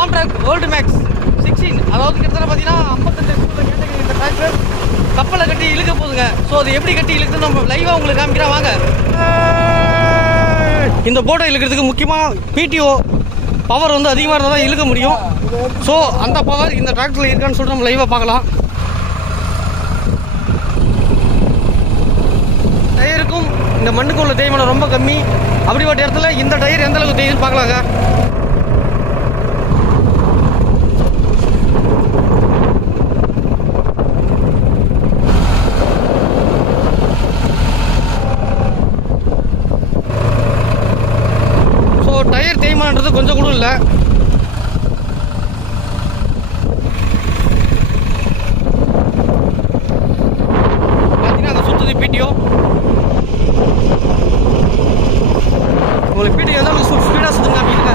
Form track world maths 16, அதாவது கிட்டத்தட்ட பார்த்தீங்கன்னா 55 கேட்டகரி இந்த டிராக்டர் கப்பலை கட்டி இழுக்க போகுதுங்க. ஸோ அது எப்படி கட்டி இழுக்குதுன்னு நம்ம லைவாக உங்களுக்கு காமிக்கிறோம் வாங்க. இந்த போட்டை இழுக்கிறதுக்கு முக்கியமாக பிடிஓ பவர் வந்து அதிகமாக இருந்தால் தான் இழுக்க முடியும். ஸோ அந்த பவர் இந்த டிராக்டரில் இருக்கான்னு சொல்லிட்டு நம்ம லைவாக பார்க்கலாம். டயருக்கும் இந்த மண்ணுக்கு உள்ள தேய்மானம் ரொம்ப கம்மி. அப்படிப்பட்ட இடத்துல இந்த டயர் எந்த அளவுக்கு தேய்துன்னு பார்க்கலாங்க. ஸோ டயர் தேய்மானன்றது கொஞ்சம் கூட இல்லை. பார்த்தீங்கன்னா அந்த சுற்றுது பிடிஓ. உங்களுக்கு பிடிஓ எந்த அளவுக்கு ஸ்பீடாக சுற்றுங்க அப்படிங்க.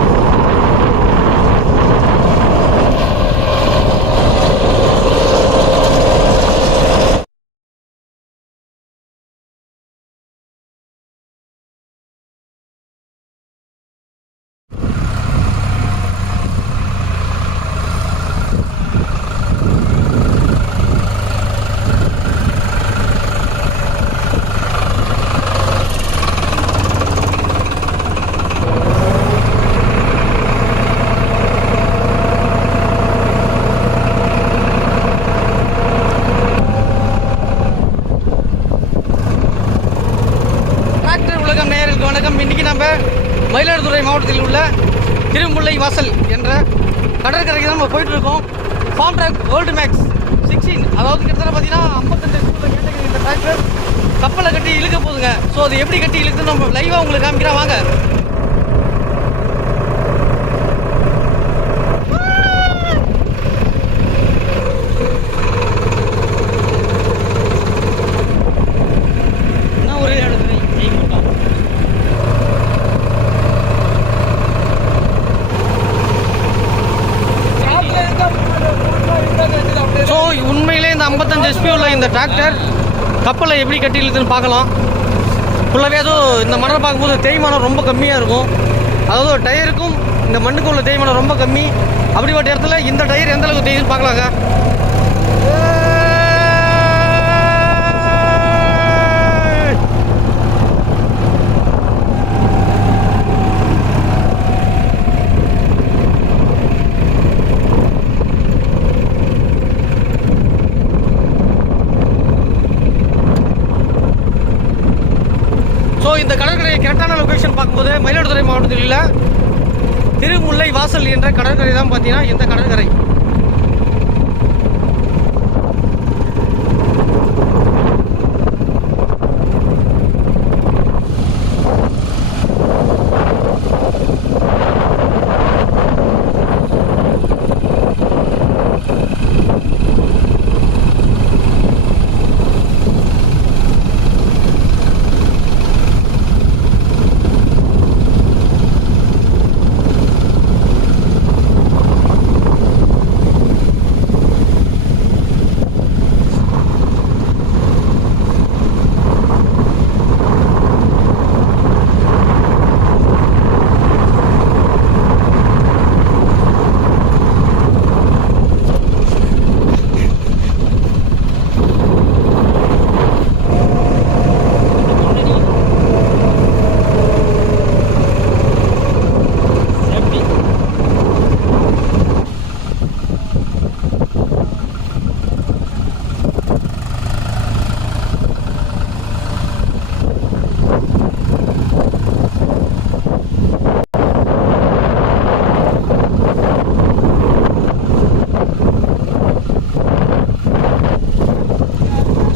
வணக்கம். இன்றைக்கி நம்ம மயிலாடுதுறை மாவட்டத்தில் உள்ள திருமுல்லை வாசல் என்ற கடற்கரைக்கு தான் நம்ம போயிட்டுருக்கோம். ஃபார்ம் ட்ராக் வேர்ல்டு மேக்ஸ் 16, அதாவது கிட்டத்தட்ட பார்த்தீங்கன்னா 55 கேட்டகரி இந்த டிராக்டர் கப்பலை கட்டி இழுக்க போகுதுங்க. ஸோ அது எப்படி கட்டி இழுக்குதுன்னு நம்ம லைவாக உங்களுக்கு காமிக்கிறோம் வாங்க. ஸோ உண்மையிலே இந்த 55 HP உள்ள இந்த டிராக்டர் கப்பலை எப்படி கட்டி இழுக்குதுன்னு பார்க்கலாம். ஃபுல்லாகவே அதுவும் இந்த மணலை பார்க்கும்போது தேய்மானம் ரொம்ப கம்மியாக இருக்கும். அதாவது டயருக்கும் இந்த மண்ணுக்கு உள்ள தேய்மானம் ரொம்ப கம்மி. அப்படிப்பட்ட இடத்துல இந்த டயர் எந்த அளவுக்கு தேய்துன்னு பார்க்கலாங்க. ஸோ இந்த கடற்கரை கரெக்டான லொக்கேஷன் பார்க்கும்போது மயிலாடுதுறை மாவட்டத்தில் உள்ள திருமுல்லை வாசல் என்ற கடற்கரை தான் பார்த்தீங்கன்னா இந்த கடற்கரை.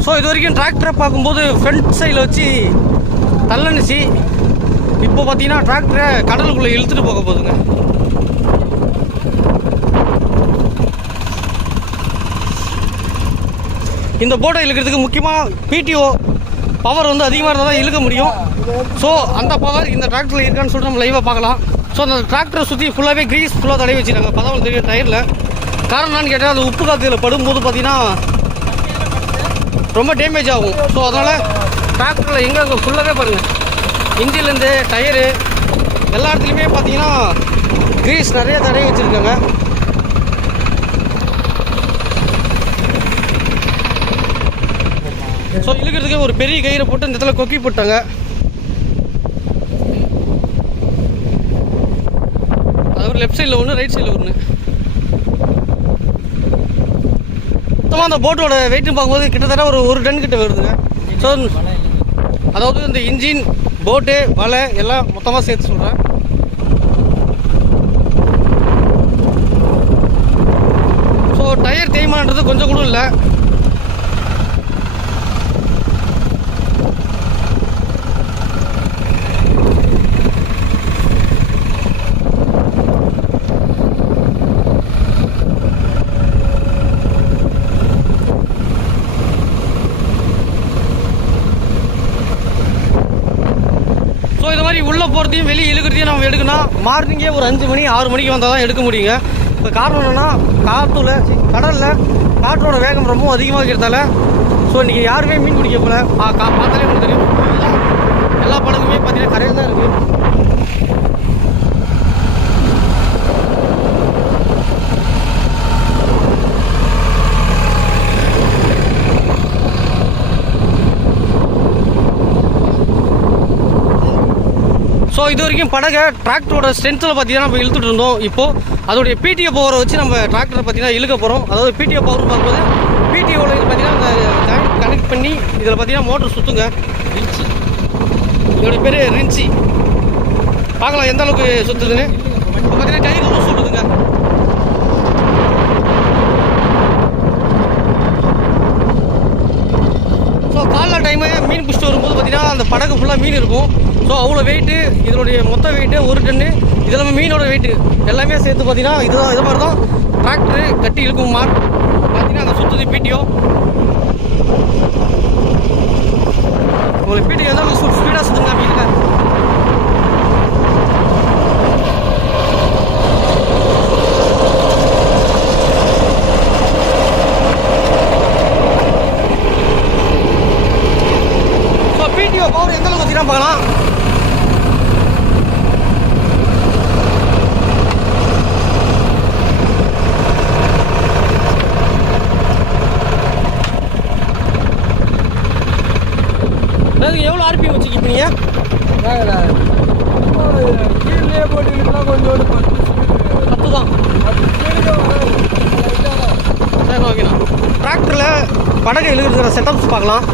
ஸோ இது வரைக்கும் டிராக்டரை பார்க்கும்போது ஃப்ரண்ட் சைடில் வச்சு தள்ளனிச்சு. இப்போ பார்த்தீங்கன்னா டிராக்டரை கடலுக்குள்ளே இழுத்துட்டு போக போகுதுங்க. இந்த போட்டை இழுக்கிறதுக்கு முக்கியமாக பிடிஓ பவர் வந்து அதிகமாக இருந்தால் தான் இழுக்க முடியும். ஸோ அந்த பவர் இந்த டிராக்டரில் இருக்கான்னு சொல்லிட்டு நம்ம லைவாக பார்க்கலாம். ஸோ அந்த டிராக்டரை சுற்றி ஃபுல்லாகவே க்ரீஸ் ஃபுல்லாக தடவி வச்சுருக்காங்க. பதவல் தெரியும் டயரில். காரணம் என்னன்னு கேட்டால் அது உப்பு காற்றுல படும்போது பார்த்தீங்கன்னா ரொம்ப டேமேஜ் ஆகும். ஸோ அதனால் டிராக்டரில் எங்கே ஃபுல்லாகவே பாருங்கள், இன்ஜின்லேருந்து டயரு எல்லா இடத்துலையுமே பார்த்தீங்கன்னா க்ரீஸ் நிறைய தடவி வச்சுருக்காங்க. ஸோ இழுக்கிறதுக்கு ஒரு பெரிய கயிறை போட்டு இந்த இடத்துல கொக்கி போட்டாங்க. அதாவது லெஃப்ட் சைடில் ஒன்று, ரைட் சைடில் ஒன்று. மொத்தமாக அந்த போட்டோட வெயிட்னு பார்க்கும்போது கிட்டத்தட்ட ஒரு டன் கிட்ட வருதுங்க. ஸோ அதாவது இந்த இன்ஜின், போட்டு, வலை எல்லாம் மொத்தமாக சேர்த்து சொல்கிறேன். ஸோ டயர் தேய்மானன்றது கொஞ்சம் கூட இல்லை. ஸோ இது மாதிரி உள்ளே போகிறதையும் வெளியே இழுக்கிறதையும் நம்ம எடுக்கணும். மார்னிங்கே ஒரு 5 மணி 6 மணிக்கு வந்தால் தான் எடுக்க முடியுங்க. இப்போ காரணம் என்னென்னா கடலில் காற்றோட வேகம் ரொம்ப அதிகமாக இருக்கிறதால ஸோ இன்றைக்கி யாருமே மீன் பிடிக்க போல. பார்த்தாலே உங்களுக்கு தெரியும், எல்லா படகுமே பார்த்தீங்கன்னா கரையில் தான் இருக்குது. ஸோ இது வரைக்கும் படகை டிராக்டரோட ஸ்ட்ரென்த்தில் பார்த்தீங்கன்னா நம்ம இழுத்துட்டு இருந்தோம். இப்போது அதோடைய பிடிஓ பவரை வச்சு நம்ம டிராக்டரை பார்த்தீங்கன்னா இழுக்க போகிறோம். அதாவது பிடிஓ பவர் பார்க்கும்போது பிடிஓவில் பார்த்தீங்கன்னா அந்த ஜாயிண்ட் கனெக்ட் பண்ணி இதில் பார்த்தீங்கன்னா மோட்டர் சுற்றுங்க. ரின்ச்சி, இதோடைய பேர் ரின்ச்சி. பார்க்கலாம் எந்த அளவுக்கு சுற்றுதுன்னு. பார்த்தீங்கன்னா கயிறு சுற்றுதுங்க. ஸோ காலைல டைமு மீன் பிடிச்சிட்டு வரும்போது பார்த்தீங்கன்னா அந்த படகு ஃபுல்லாக மீன் இருக்கும். ஸோ அவ்வளோ வெயிட்டு, இதனுடைய மொத்த வெயிட்டு 1 டன்னு. இதெல்லாமே மீனோட வெயிட்டு எல்லாமே சேர்த்து பார்த்தீங்கன்னா இது மாதிரி தான் டிராக்டரு கட்டி இழுக்கும். பார்த்தீங்கன்னா அந்த சுற்றுது பிடிஓ. உங்களுக்கு பிடிஓ தான் ஸ்பீடாக சுற்றுங்க அப்படிங்க. ஸோ பிடிஓ பவர் எந்த அளவுக்கு வச்சுக்கலாம் பார்க்கலாம். எவ்வளோ ஆர்பிஎம் வச்சுக்கிட்டீங்க? கீழே போட்டுக்கிட்டா கொஞ்சோண்டு 10 தான். சரி, ஓகேண்ணா. டிராக்டரில் படகை இழுக்கிறதுக்கு செட்டப்ஸ் பார்க்கலாம்.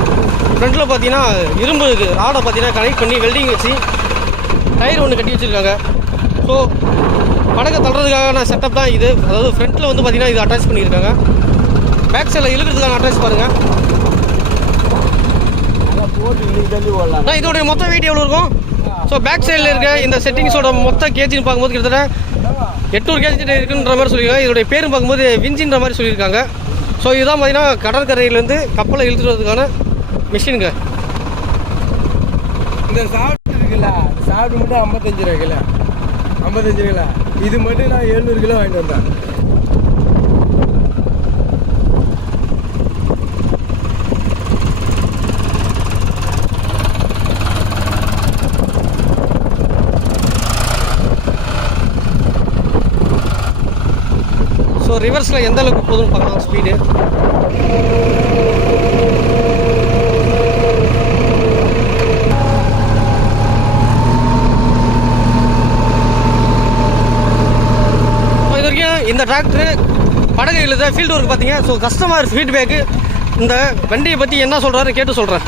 ஃப்ரண்ட்டில் பார்த்தீங்கன்னா இரும்பு ராடை பார்த்தீங்கன்னா கனெக்ட் பண்ணி வெல்டிங் வச்சு டயர் ஒன்று கட்டி வச்சுருக்காங்க. ஸோ படகை தள்ளுறதுக்கான செட்டப் தான் இது. அதாவது ஃப்ரண்ட்டில் வந்து பார்த்தீங்கன்னா இது அட்டாச் பண்ணியிருக்காங்க. பேக் சைடில் இழுக்கிறதுக்கான அட்டாச் பாருங்கள். இதோடைய மொத்த வெயிட் எவ்வளோ இருக்கும்? ஸோ பேக் சைடில் இருக்க இந்த செட்டிங்ஸோட மொத்த கேஜின்னு பார்க்கும்போது கிட்டத்தட்ட 800 கேஜி இருக்குன்ற மாதிரி சொல்லியிருக்காங்க. இதோடைய பேரும் பார்க்கும்போது விஞ்சின்ற மாதிரி சொல்லியிருக்காங்க. ஸோ இதுதான் பார்த்தீங்கன்னா கடற்கரையிலேருந்து கப்பலை இழுத்துட்டு வரதுக்கான மிஷினுங்க. இந்த சாப்பிட்டு இருக்குல்ல, சாப்பிட்டு மட்டும் 55 ரூபா கிலோ. 55 கிலோ. இது மட்டும் நான் 700 கிலோ வாங்கிட்டு வந்தேன். ஸோ ரிவர்ஸில் எந்த அளவுக்கு போதும்னு பார்க்கலாம் ஸ்பீடு. இது வரைக்கும் இந்த டிராக்டரு படகு இழுத ஃபீல்டு ஒர்க் பார்த்தீங்க. ஸோ கஸ்டமர் ஃபீட்பேக்கு இந்த வண்டியை பற்றி என்ன சொல்கிறாரு கேட்டு சொல்கிறேன்.